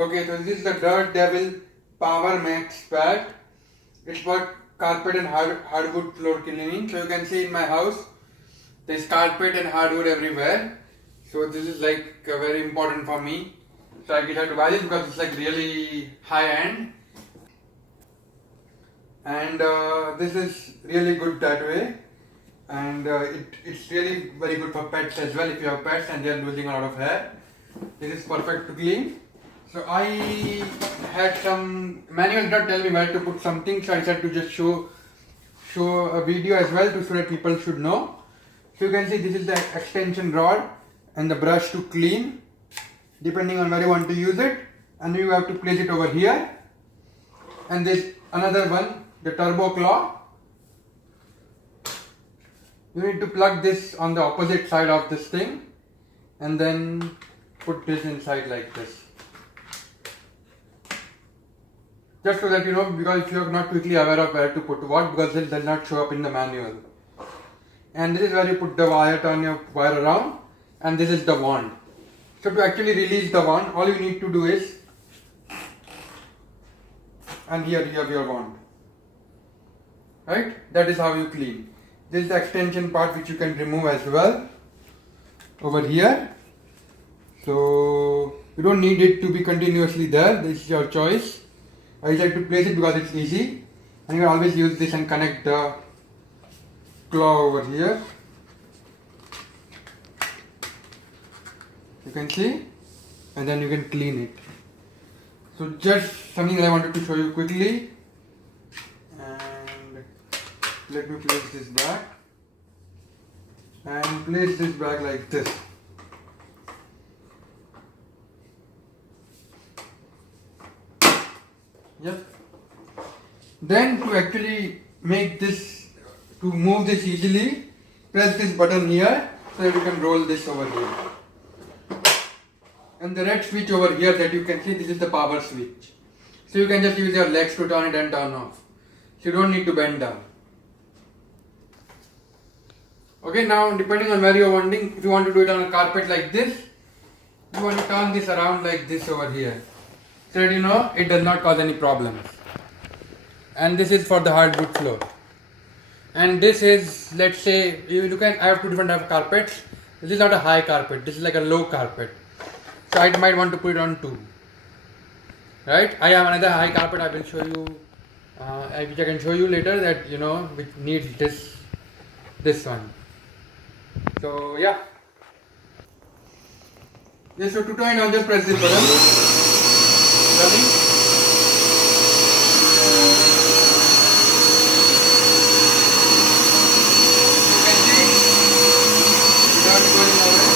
Okay, so this is the Dirt Devil Power Max pad. It's for carpet and hardwood floor cleaning. So you can see in my house, there's carpet and hardwood everywhere. So this is like very important for me. So I decided to buy this because it's like really high end. And this is really good that way. And it's really very good for pets as well if you have pets and they are losing a lot of hair. This is perfect to clean. So I had some manual did not tell me where to put something, so I decided to just show a video as well so that people should know. So you can see this is the extension rod and the brush to clean depending on where you want to use it, and you have to place it over here. And there's another one, the turbo claw. You need to plug this on the opposite side of this thing and then put this inside like this. Just so that you know, because if you are not quickly aware of where to put what, because it does not show up in the manual. And this is where you put the wire, turn your wire around, and this is the wand. So to actually release the wand, all you need to do is, and here you have your wand. Right? That is how you clean. This is the extension part which you can remove as well. Over here. So you don't need it to be continuously there. This is your choice. I like to place it because it's easy, and you can always use this and connect the claw over here. You can see, and then you can clean it. So just something that I wanted to show you quickly, and let me place this back and place this back like this. Yep. Then to actually make this, to move this easily, press this button here so that you can roll this over here. And the red switch over here that you can see, this is the power switch. So you can just use your legs to turn it and turn off. So you don't need to bend down. Okay, now depending on where you are wanting, if you want to do it on a carpet like this, you want to turn this around like this over here. So that you know it does not cause any problems. And this is for the hardwood floor. And this is, let's say, you can, I have two different types of carpets. This is not a high carpet, this is like a low carpet. So I might want to put it on two. Right? I have another high carpet I will show you, which I can show you later, that you know, which needs this one. So yeah. Yes, so to turn it on, just press this button. Running. You can see without going away.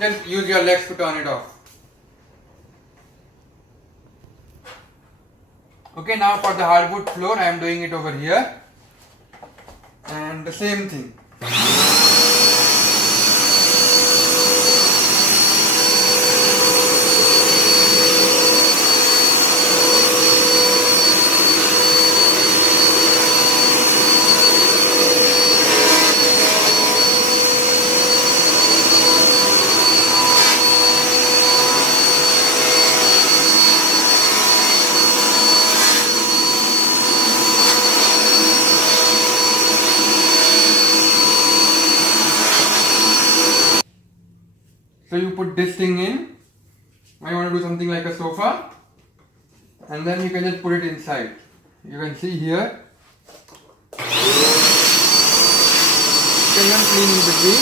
Just use your legs to turn it off. Okay, now for the hardwood floor, I am doing it over here, and the same thing. So you put this thing in. I want to do something like a sofa, and then you can just put it inside. You can see here. You can then clean in between.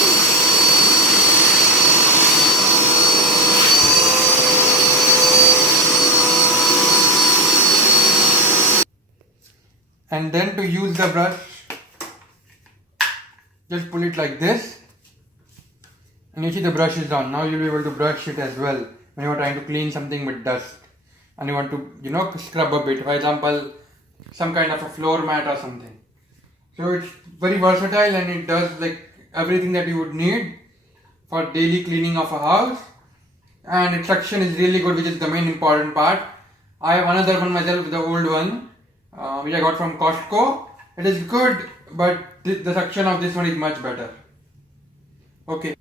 And then to use the brush, just pull it like this. And you see the brush is on. Now you'll be able to brush it as well when you are trying to clean something with dust and you want to, you know, scrub a bit. For example, some kind of a floor mat or something. So it's very versatile and it does like everything that you would need for daily cleaning of a house. And its suction is really good, which is the main important part. I have another one myself, the old one, which I got from Costco. It is good, but the suction of this one is much better. Okay.